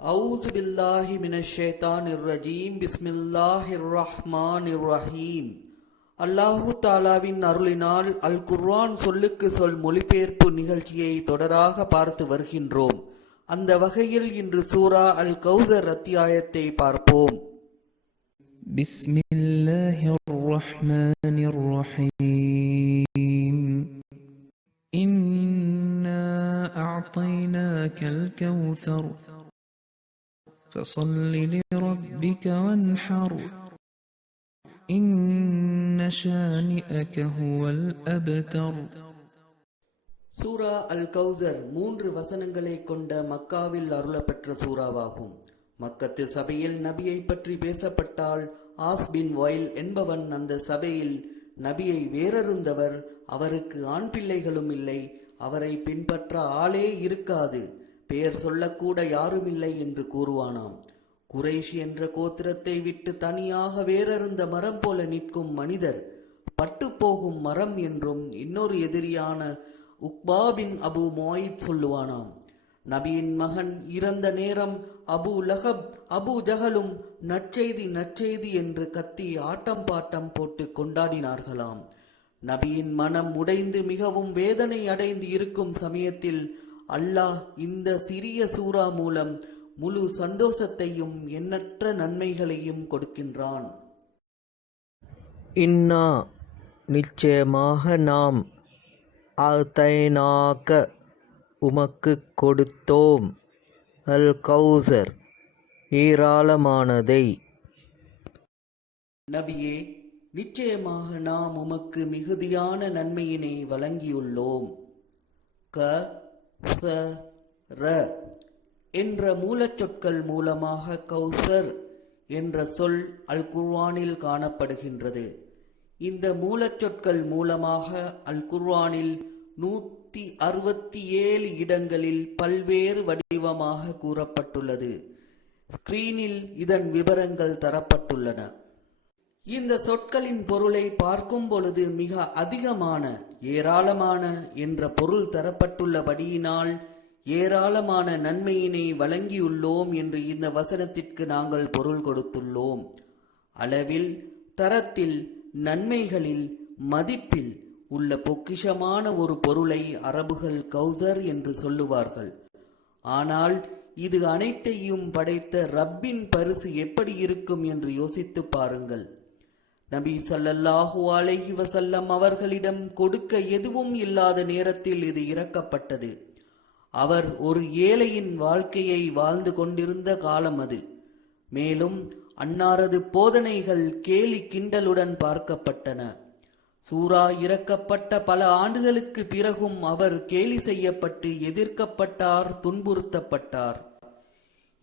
அவுது பில்லாஹி மினஷ் ஷைத்தானிர் ரஜீம். பிஸ்மில்லாஹிர் ரஹ்மானிர் ரஹீம். அல்லாஹு தாலாவின் அருளினால் அல் குர்ஆன் சொல்லுக்கு சொல் மொழிபெயர்ப்பு நிகழ்ச்சியை தொடராக பார்த்து வருகின்றோம். அந்த வகையில் இன்று சூரா அல் கௌசர் அத்தியாயத்தை பார்ப்போம். பிஸ்மில்லாஹிர் ரஹ்மானிர் ரஹீம். இன்னா அஅதைனாகல் கௌசர் فصل لربك وانحر إن شانئك هو الأبتر. சூரா அல் கௌசர் 3 வசனங்களை கொண்ட மக்காவில் அருளப்பெற்ற சூறாவாகும். மக்கத்து சபையில் நபியை பற்றி பேசப்பட்டால் ஆஸ் பின் வைல் என்பவன் அந்த சபையில் நபியை வேறறுந்தவர், அவருக்கு ஆண் பிள்ளைகளும் இல்லை, அவரை பின்பற்ற ஆளே இருக்காது, பெயர் சொல்லக்கூட யாருமில்லை என்று கூறுவானாம். குறைஷ் என்ற கோத்திரத்தை விட்டு தனியாக வேறறுந்த மரம் போல நிற்கும் மனிதர் பட்டுப்போகும் மரம் என்றும் இன்னொரு எதிரியான உக்பா பின் அபு முஆய்த் சொல்லுவானாம். நபியின் மகன் இறந்த நேரம் அபு லஹப் அபு ஜஹலும் நற்செய்தி நற்செய்தி என்று கத்தி ஆட்டம் பாட்டம் போட்டு கொண்டாடினார்களாம். நபியின் மனம் உடைந்து மிகவும் வேதனை அடைந்து இருக்கும் சமயத்தில் அல்லாஹ் இந்த சிறிய சூரா மூலம் முழு சந்தோஷத்தையும் எண்ணற்ற நன்மைகளையும் கொடுக்கின்றான். இன்னா நிச்சயமாக நாம் அதைனாக உமக்கு கொடுத்தோம் அல் கௌசர் ஏராளமானதை. நபியே, நிச்சயமாக நாம் உமக்கு மிகுதியான நன்மையினை வழங்கியுள்ளோம். க ச ர என்ற மூலச்சொற்கள் மூலமாக கௌசர் என்ற சொல் அல் குர்ஆனில் காணப்படுகின்றது. இந்த மூலச்சொற்கள் மூலமாக அல் குர்ஆனில் 167 இடங்களில் பல்வேறு வடிவமாக கூறப்பட்டுள்ளது. ஸ்கிரீனில் இதன் விவரங்கள் தரப்பட்டுள்ளன. இந்த சொற்களின் பொருளை பார்க்கும் பொழுது மிக அதிகமான, ஏராளமான என்ற பொருள் தரப்பட்டுள்ளபடியினால் ஏராளமான நன்மையினை வழங்கியுள்ளோம் என்று இந்த வசனத்திற்கு நாங்கள் பொருள் கொடுத்துள்ளோம். அளவில், தரத்தில், நன்மைகளில், மதிப்பில் உள்ள பொக்கிஷமான ஒரு பொருளை அரபுகள் கௌசர் என்று சொல்லுவார்கள். ஆனால் இது அனைத்தையும் படைத்த ரப்பின் பரிசு எப்படி இருக்கும் என்று யோசித்து பாருங்கள். நபி ஸல்லல்லாஹு அலைஹி வஸல்லம் அவர்களிடம் கொடுக்க எதுவும் இல்லாத நேரத்தில் இது இறக்கப்பட்டது. அவர் ஒரு ஏழையின் வாழ்க்கையை வாழ்ந்து கொண்டிருந்த காலம் அது. மேலும் அன்னாரது போதனைகள் கேலி கிண்டலுடன் பார்க்கப்பட்டன. சூரா இறக்கப்பட்ட பல ஆண்டுகளுக்கு பிறகும் அவர் கேலி செய்யப்பட்டு எதிர்க்கப்பட்டார், துன்புறுத்தப்பட்டார்.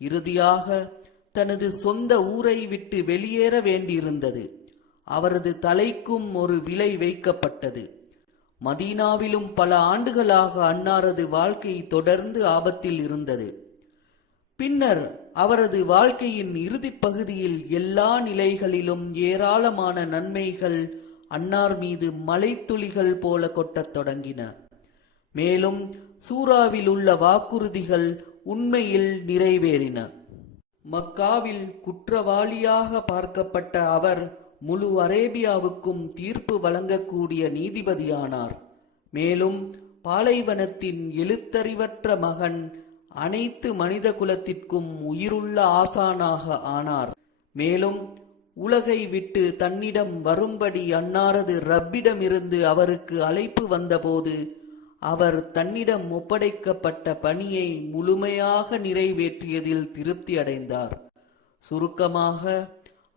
இறுதியாக தனது சொந்த ஊரை விட்டு வெளியேற வேண்டியிருந்தது. அவரது தலைக்கும் ஒரு விலை வைக்கப்பட்டது. மதீனாவிலும் பல ஆண்டுகளாக அன்னாரது வாழ்க்கை தொடர்ந்து ஆபத்தில் இருந்தது. பின்னர் அவரது வாழ்க்கையின் இறுதிப் பகுதியில் எல்லா நிலைகளிலும் ஏராளமான நன்மைகள் அன்னார் மீது மலைத்துளிகள் போல கொட்டத் தொடங்கின. மேலும் சூறாவில் உள்ள வாக்குறுதிகள் உண்மையில் நிறைவேறின. மக்காவில் குற்றவாளியாக பார்க்கப்பட்ட அவர் முழு அரேபியாவுக்கும் தீர்ப்பு வழங்கக்கூடிய நீதிபதியானார். மேலும் பாலைவனத்தின் எழுத்தறிவற்ற மகன் அனைத்து மனித குலத்திற்கும் உயிருள்ள ஆசானாக ஆனார். மேலும் உலகை விட்டு தன்னிடம் வரும்படி அன்னாரது ரப்பிடமிருந்து அவருக்கு அழைப்பு வந்தபோது அவர் தன்னிடம் ஒப்படைக்கப்பட்ட பணியை முழுமையாக நிறைவேற்றியதில் திருப்தி அடைந்தார். சுருக்கமாக,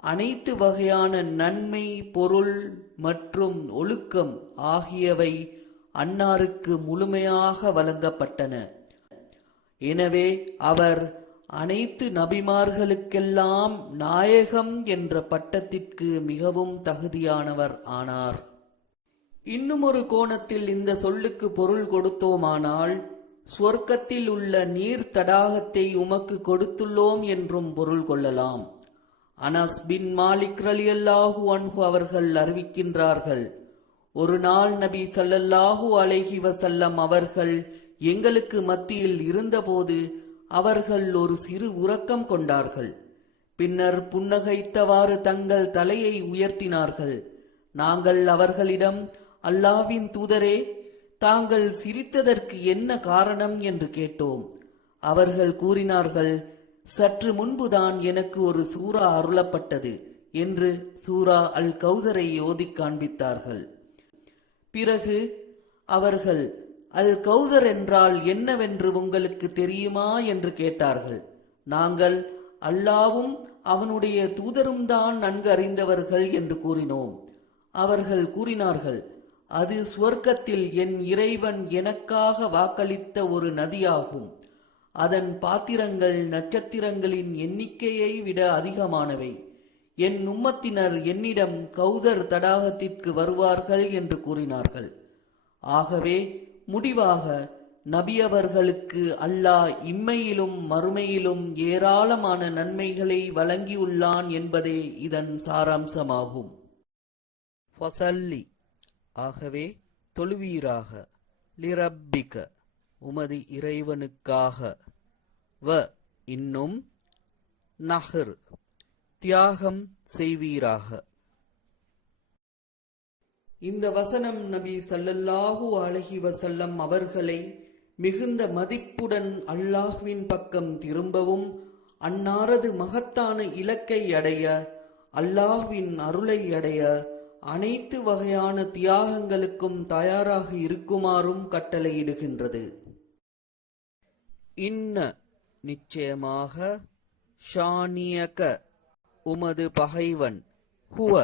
அனைத்து வகையான நன்மை, பொருள் மற்றும் ஒழுக்கம் ஆகியவை அன்னாருக்கு முழுமையாக வழங்கப்பட்டன. எனவே அவர் அனைத்து நபிமார்களுக்கெல்லாம் நாயகம் என்ற பட்டத்திற்கு மிகவும் தகுதியானவர் ஆனார். இன்னும் ஒரு கோணத்தில் இந்த சொல்லுக்கு பொருள் கொடுத்தோமானால், சொர்க்கத்தில் உள்ள நீர் தடாகத்தை உமக்கு கொடுத்துள்ளோம் என்றும் பொருள் கொள்ளலாம். அனஸ் பின் மாலிக் ரலியல்லாஹு அன்ஹு அவர்கள் அறிவிக்கின்றார்கள், ஒரு நாள் நபி ஸல்லல்லாஹு அலைஹி வஸல்லம் அவர்கள் எங்களுக்கு மத்தியில் இருந்தபோது அவர்கள் ஒரு சிறு உறக்கம் கொண்டார்கள். பின்னர் புன்னகைத்தவாறு தங்கள் தலையை உயர்த்தினார்கள். நாங்கள் அவர்களிடம், அல்லாஹ்வின் தூதரே, தாங்கள் சிரித்ததற்கு என்ன காரணம் என்று கேட்டோம். அவர்கள் கூறினார்கள், சற்று முன்புதான் எனக்கு ஒரு சூரா அருளப்பட்டது என்று சூரா அல் கௌசரை ஓதிக் காண்பித்தார்கள். பிறகு அவர்கள், அல் கௌசர் என்றால் என்னவென்று உங்களுக்கு தெரியுமா என்று கேட்டார்கள். நாங்கள், அல்லாவும் அவனுடைய தூதரும் தான் நன்கு அறிந்தவர்கள் என்று கூறினோம். அவர்கள் கூறினார்கள், அது சுவர்க்கத்தில் என் இறைவன் எனக்காக வாக்களித்த ஒரு நதியாகும். அதன் பாத்திரங்கள் நட்சத்திரங்களின் எண்ணிக்கையை விட அதிகமானவை. என் உம்மத்தினர் என்னிடம் கௌசர் தடாகத்திற்கு வருவார்கள் என்று கூறினார்கள். ஆகவே முடிவாக நபி அவர்களுக்கு அல்லாஹ் இம்மையிலும் மறுமையிலும் ஏராளமான நன்மைகளை வழங்கியுள்ளான் என்பதே இதன் சாராம்சமாகும். ஃபஸல்லி, ஆகவே தொழுவீராக, லிரப்பிக, உமது இறைவனுக்காக, வ இன்னும் நஹர், தியாகம் செய்வீராக. இந்த வசனம் நபி ஸல்லல்லாஹு அலைஹி வஸல்லம் அவர்களை மிகுந்த மதிப்புடன் அல்லாஹ்வின் பக்கம் திரும்பவும், அன்னாரது மகத்தான இலக்கை அடைய, அல்லாஹ்வின் அருளை அடைய அனைத்து வகையான தியாகங்களுக்கும் தயாராக இருக்குமாறும் கட்டளையிடுகின்றது. இன்ன, நிச்சயமாக, ஷானியக, உமது பகைவன், ஹுவ,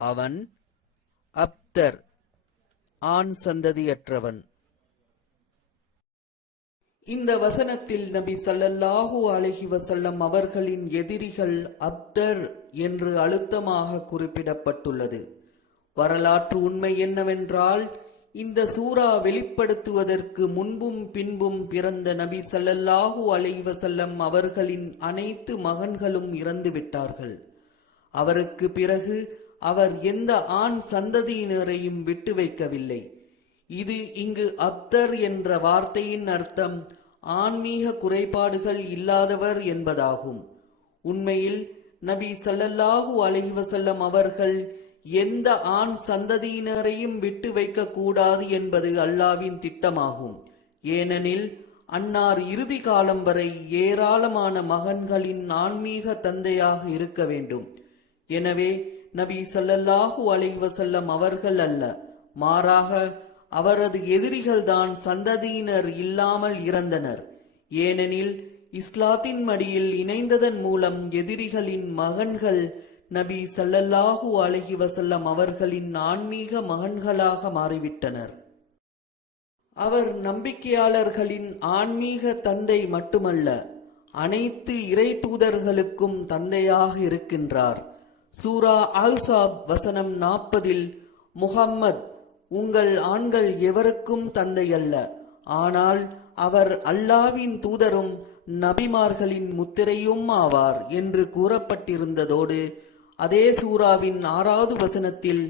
அவன், அப்தர், ஆண் சந்ததியற்றவன். இந்த வசனத்தில் நபி ஸல்லல்லாஹு அலைஹி வஸல்லம் அவர்களின் எதிரிகள் அப்தர் என்று அழுத்தமாக குறிப்பிடப்பட்டுள்ளது. வரலாற்று உண்மை என்னவென்றால், இந்த சூரா வெளிப்படுத்துவதற்கு முன்பும் பின்பும் பிறந்த நபி ஸல்லல்லாஹு அலைஹி வஸல்லம் அவர்களின் அனைத்து மகன்களும் இறந்துவிட்டார்கள். அவருக்கு பிறகு அவர் எந்த ஆண் சந்ததியினரையும் விட்டு வைக்கவில்லை. இது இங்கு அப்தர் என்ற வார்த்தையின் அர்த்தம் ஆன்மீக குறைபாடுகள் இல்லாதவர் என்பதாகும். உண்மையில் நபி ஸல்லல்லாஹு அலைஹி வஸல்லம் அவர்கள் எந்த ஆண் சந்ததியினரையும் விட்டு வைக்க கூடாது என்பது அல்லாஹ்வின் திட்டமாகும். ஏனெனில் அன்னார் இறுதி காலம் வரை ஏராளமான மகன்களின் ஆன்மீக தந்தையாக இருக்க வேண்டும். எனவே நபி ஸல்லல்லாஹு அலைஹி வஸல்லம் அவர்கள் அல்ல, மாறாக அவரது எதிரிகள்தான் சந்ததியினர் இல்லாமல் இறந்தனர். ஏனெனில் இஸ்லாத்தின் மடியில் இணைந்ததன் மூலம் எதிரிகளின் மகன்கள் நபி ஸல்லல்லாஹு அலைஹி வஸல்லம் அவர்களின் ஆன்மீக மகன்களாக மாறிவிட்டனர். அவர் நம்பிக்கையாளர்களின் ஆன்மீக தந்தை மட்டுமல்ல, அனைத்து இறை தூதர்களுக்கும் தந்தையாக இருக்கின்றார். சூரா அஹ்ஸாப் வசனம் 40, முஹம்மத், உங்கள் ஆண்கள் எவருக்கும் தந்தையல்ல, ஆனால் அவர் அல்லாஹ்வின் தூதரும் நபிமார்களின் முத்திரையும் ஆவார் என்று கூறப்பட்டிருந்ததோடு, அதே சூராவின் 6வது வசனத்தில்,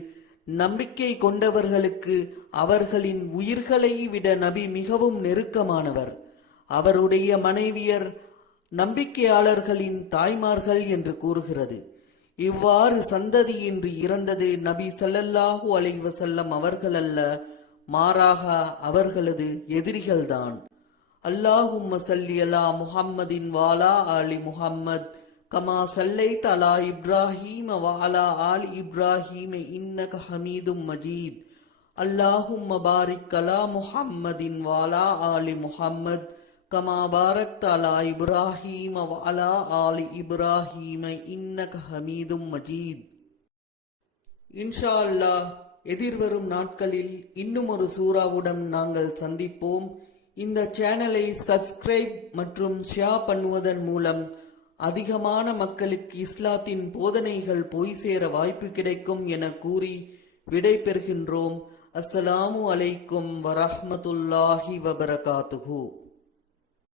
நம்பிக்கை கொண்டவர்களுக்கு அவர்களின் உயிர்களை விட நபி மிகவும் நெருக்கமானவர், அவருடைய மனைவியர் நம்பிக்கையாளர்களின் தாய்மார்கள் என்று கூறுகிறது. இவ்வாறு சந்ததியின்றி இறந்தது நபி ஸல்லல்லாஹு அலைஹி வஸல்லம் அவர்கள் அல்ல, மாறாக அவர்களது எதிரிகள்தான். அல்லாஹும்ம ஸல்லி அலா முஹம்மதின் வாலா ஆலி முஹம்மத் கமா ஸல்லைத அலா இப்ராஹீம வஅலா ஆலி இப்ராஹீம இன்னக ஹமீதும் மஜீத். அல்லாஹும்ம பாரிக் அலா முஹம்மதின் வாலா ஆலி முஹம்மத் கமா பாரக்த அலா இப்ராஹீம வஅலா ஆலி இப்ராஹீம இன்னக ஹமீதும் மஜீத். இன்ஷா அல்லாஹ் எதிர்வரும் நாட்களில் இன்னும் ஒரு சூறாவுடன் நாங்கள் சந்திப்போம். இந்த சேனலை சப்ஸ்கிரைப் மற்றும் ஷேர் பண்ணுவதன் மூலம் அதிகமான மக்களுக்கு இஸ்லாத்தின் போதனைகள் போய் சேர வாய்ப்பு கிடைக்கும் என கூறி விடை பெறுகின்றோம். அஸ்ஸலாமு அலைக்கும் வரஹ்மத்துல்லாஹி வபரகாத்துஹு.